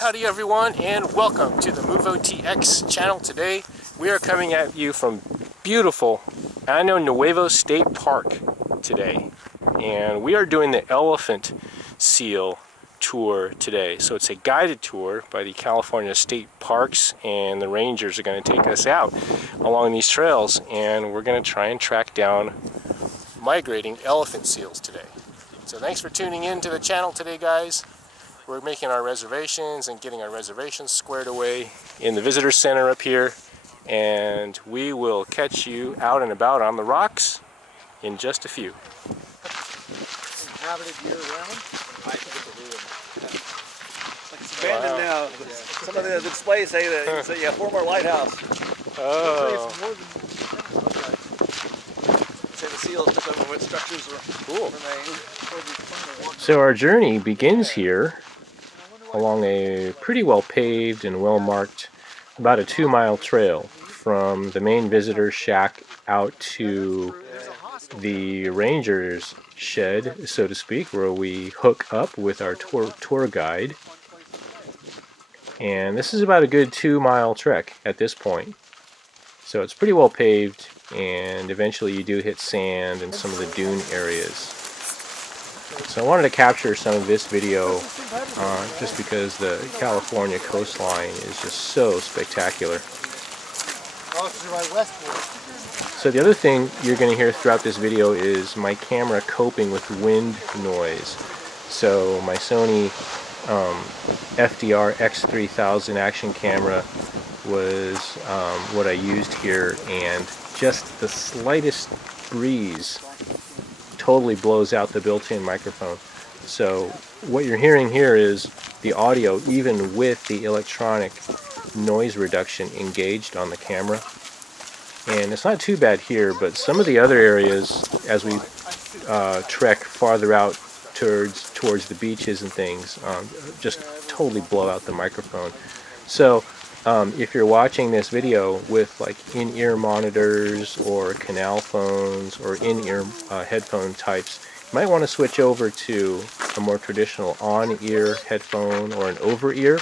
Howdy everyone, and welcome to the Nuevo TX channel. Today we are coming at you from beautiful Nuevo State Park today, and we are doing the elephant seal tour today. So it's a guided tour by the California State Parks, and the rangers are going to take us out along these trails, and we're going to try and track down migrating elephant seals today. So thanks for tuning in to the channel today, guys. We're making our reservations and getting our reservations squared away in the visitor center up here, and we will catch you out and about on the rocks in just a few. Inhabited year-round? It's abandoned now. Some of the displays say that yeah, former lighthouse. Oh. Say the seals took over what structures remain. So our journey begins here along a pretty well paved and well marked, about a 2-mile trail from the main visitor shack out to the ranger's shed, so to speak, where we hook up with our tour guide. And this is about a good 2-mile trek at this point. So it's pretty well paved, and eventually you do hit sand and some of the dune areas. So I wanted to capture some of this video just because the California coastline is just so spectacular. So the other thing you're going to hear throughout this video is my camera coping with wind noise. So my Sony FDR X3000 action camera was what I used here, and just the slightest breeze totally blows out the built-in microphone. So what you're hearing here is the audio even with the electronic noise reduction engaged on the camera. And it's not too bad here, but some of the other areas as we trek farther out towards the beaches and things just totally blow out the microphone. So if you're watching this video with like in-ear monitors or canal phones or in-ear headphone types, you might want to switch over to a more traditional on-ear headphone or an over-ear.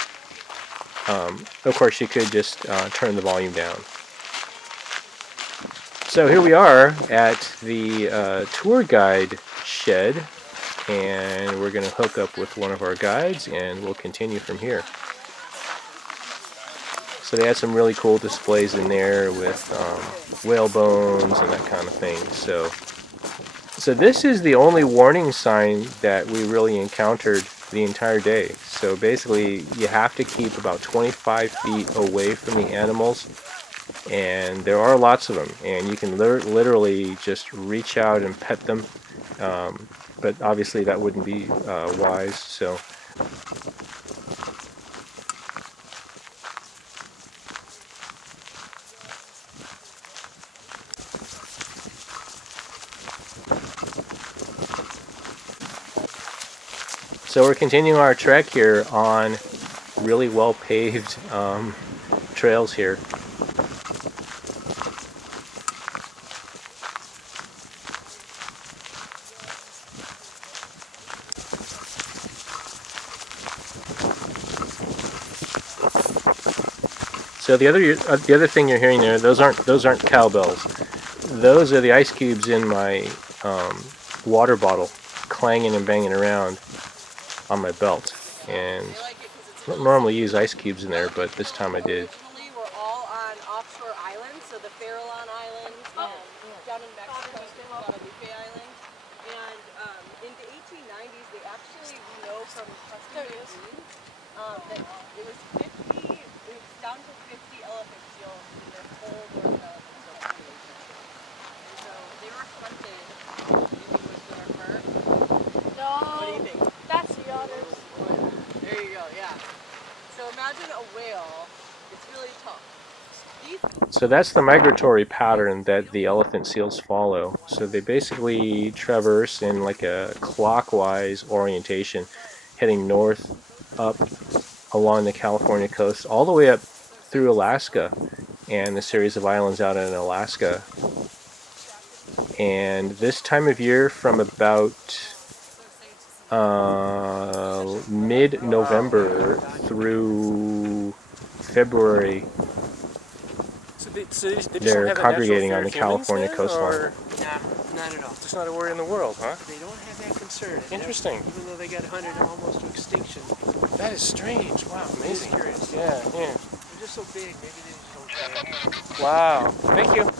Of course, you could just turn the volume down. So here we are at the tour guide shed, and we're going to hook up with one of our guides and we'll continue from here. So they had some really cool displays in there with whale bones and that kind of thing. So this is the only warning sign that we really encountered the entire day. So basically you have to keep about 25 feet away from the animals, and there are lots of them, and you can literally just reach out and pet them, but obviously that wouldn't be wise. So we're continuing our trek here on really well paved trails here. So the other thing you're hearing there, those aren't cowbells. Those are the ice cubes in my water bottle clanging and banging around on my belt. And I don't normally use ice cubes in there, but this time I did. Originally, we're all on offshore islands, so the Farallon Islands, down in Mexico, on Lupe Island. And in the 1890s, they actually, we know from customers that it was down to 50 elephant seals in their whole North elephant seal population. And so they were hunted in the Whistler Park. No. What do you think? That's the others. There you go, yeah. So imagine a whale. It's really tough. So that's the migratory pattern that the elephant seals follow. So they basically traverse in like a clockwise orientation, heading north up along the California coast, all the way up through Alaska and a series of islands out in Alaska. And this time of year, from about mid-November through February. So they just don't They're have a natural congregating fear on the of humans California then, coastline. or Nah, not at all. just not a worry in the world, huh? They don't have that concern. Interesting. Even though they got hunted almost to extinction. That is strange. Wow, amazing. Curious. Yeah, yeah. They're just so big, maybe they just don't care. Wow. Thank you.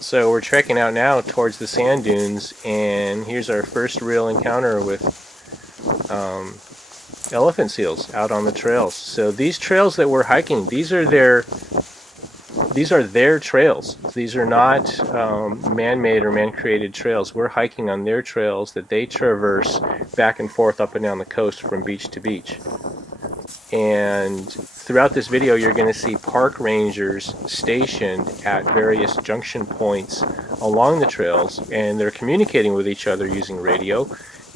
So we're trekking out now towards the sand dunes, and here's our first real encounter with elephant seals out on the trails. So these trails that we're hiking, these are their trails. These are not man-made or man-created trails. We're hiking on their trails that they traverse back and forth up and down the coast from beach to beach. And throughout this video, you're going to see park rangers stationed at various junction points along the trails, and they're communicating with each other using radio.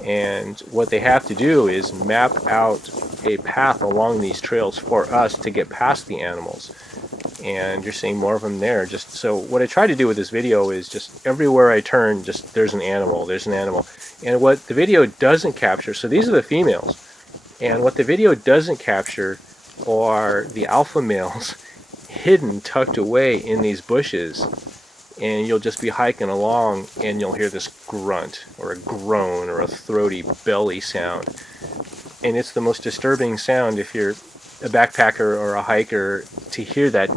And what they have to do is map out a path along these trails for us to get past the animals. And you're seeing more of them there. Just so what I try to do with this video is just everywhere I turn, just there's an animal. And what the video doesn't capture, so these are the females. And what the video doesn't capture are the alpha males hidden, tucked away in these bushes. And you'll just be hiking along and you'll hear this grunt or a groan or a throaty belly sound. And it's the most disturbing sound if you're a backpacker or a hiker to hear that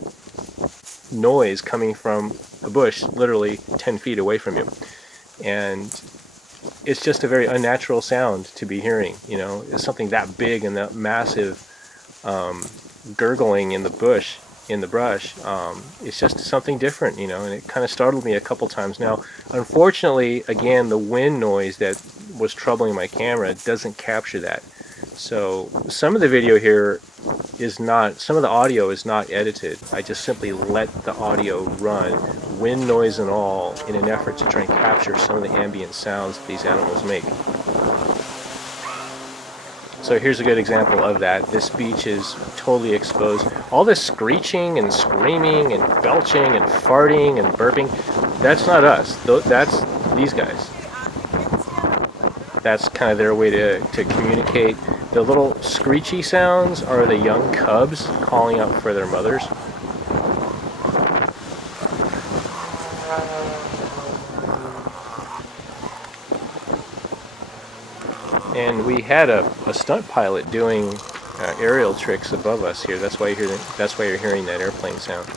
noise coming from a bush literally 10 feet away from you. And it's just a very unnatural sound to be hearing. You know, it's something that big and that massive gurgling in the brush. It's just something different, you know, and it kind of startled me a couple times. Now, unfortunately, again, the wind noise that was troubling my camera doesn't capture that. So some of the video here some of the audio is not edited. I just simply let the audio run, wind noise and all, in an effort to try and capture some of the ambient sounds that these animals make. So here's a good example of that. This beach is totally exposed. All this screeching and screaming and belching and farting and burping, that's not us. That's these guys. That's kind of their way to communicate. The little screechy sounds are the young cubs calling out for their mothers. And we had a stunt pilot doing aerial tricks above us here. That's why you're hearing that airplane sound.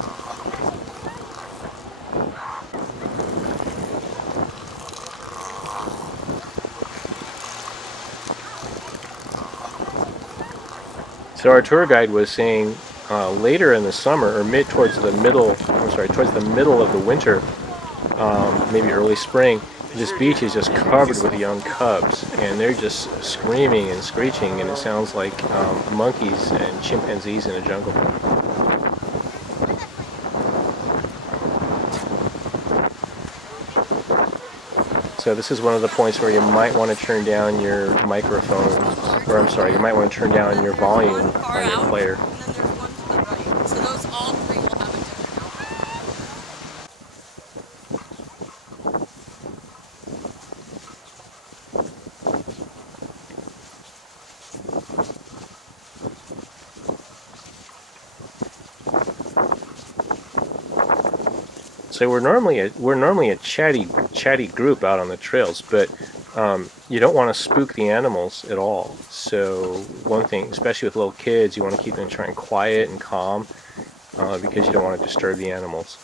So our tour guide was saying later in the summer, or towards the middle of the winter, maybe early spring, this beach is just covered with young cubs, and they're just screaming and screeching, and it sounds like monkeys and chimpanzees in a jungle. So this is one of the points where you might want to turn down your microphone, or I'm sorry, you might want to turn down your volume on your player. And then there's one to the right. So those all three will have a different outfit. So we're normally a chatty group out on the trails, but you don't want to spook the animals at all. So one thing, especially with little kids, you want to keep them trying quiet and calm because you don't want to disturb the animals.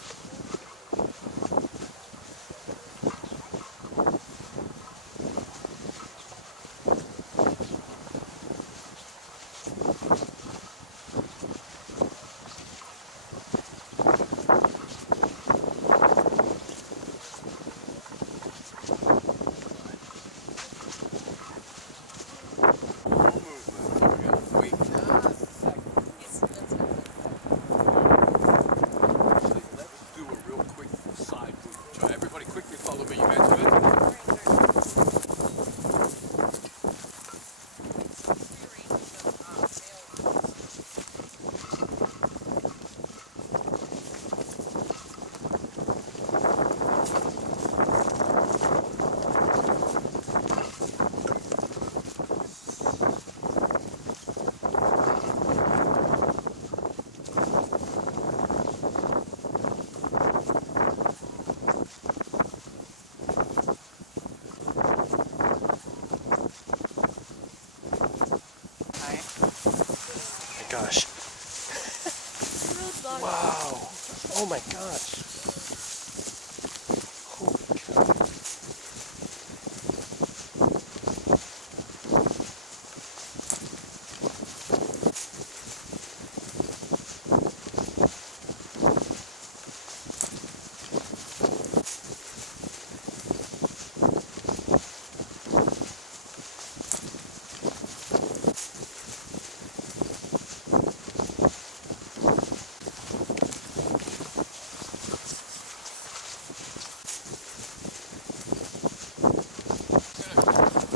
Oh my gosh.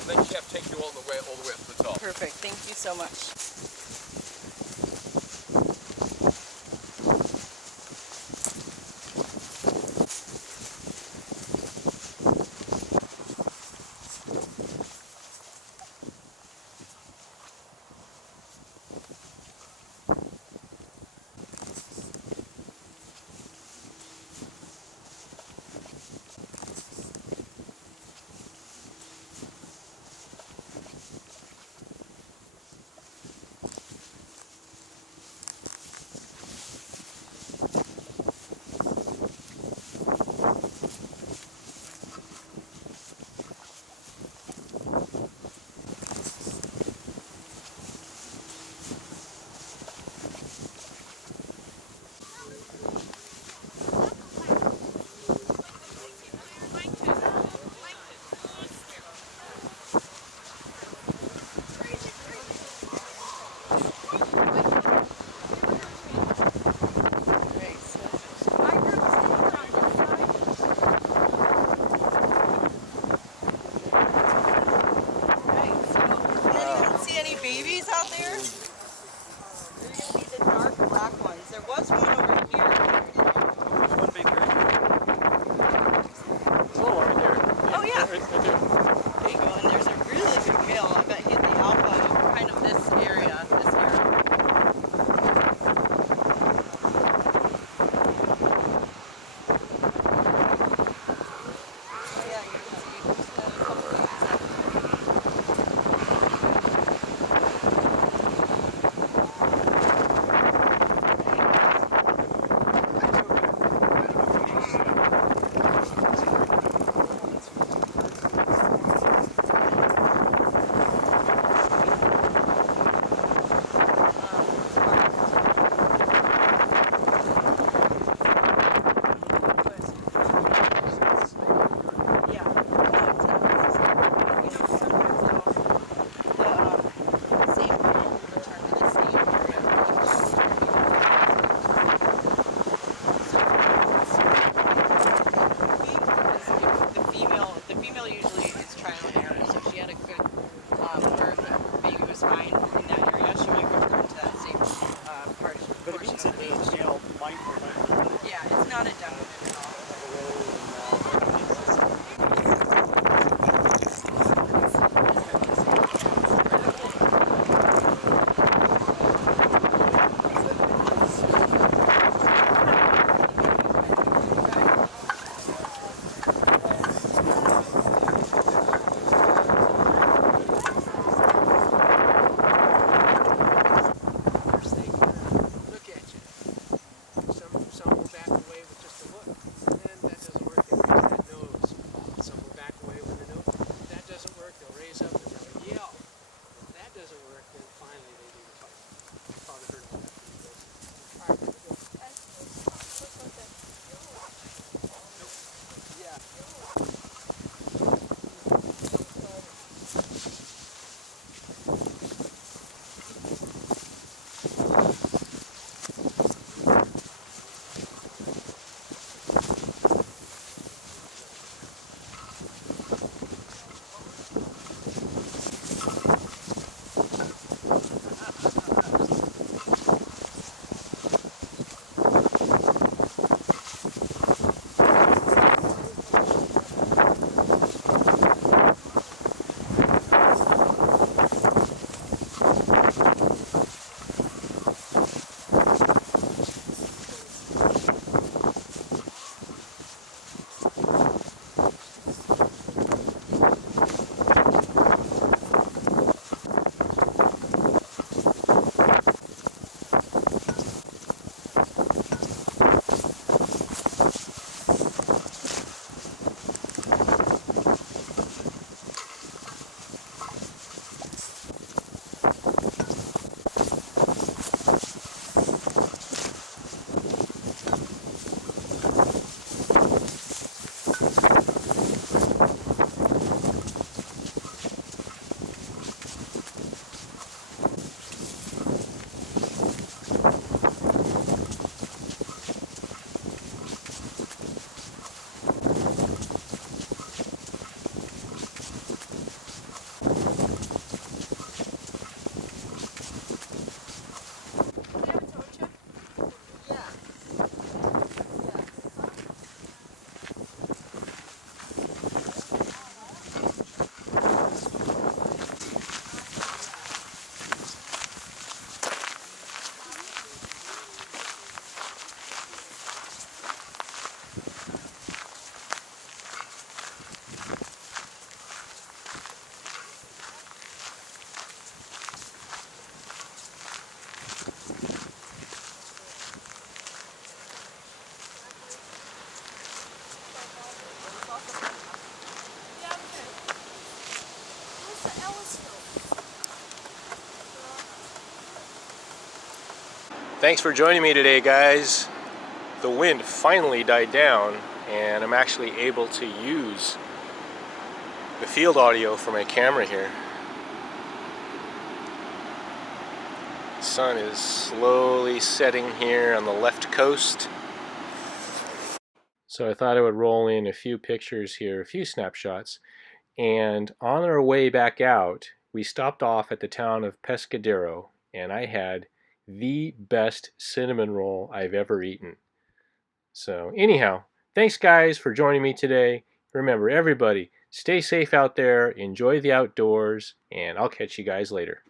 Let Chef take you all the way up to the top. Perfect. Thank you so much. See any babies out there? They're going to be the dark black ones. There was one over here. One big bird. Oh, right there. Oh, yeah. Right there. There you go. And there's a really big male. I bet he's the alpha of kind of this area. This area. Oh, yeah, you can see just a couple babies out there. Yeah. Same people return to the same area. The female usually is trial and error, so if she had a good birth, her baby was fine in that area, she might return to that same part. But it means that the male might. Yeah, it's not a definite at all. Look at you. Some will back away with just a look. Thanks for joining me today, guys. The wind finally died down and I'm actually able to use the field audio for my camera here. The sun is slowly setting here on the left coast. So I thought I would roll in a few pictures here, a few snapshots. And on our way back out, we stopped off at the town of Pescadero, and I had the best cinnamon roll I've ever eaten. So anyhow, thanks guys for joining me today. Remember, everybody, stay safe out there, enjoy the outdoors, and I'll catch you guys later.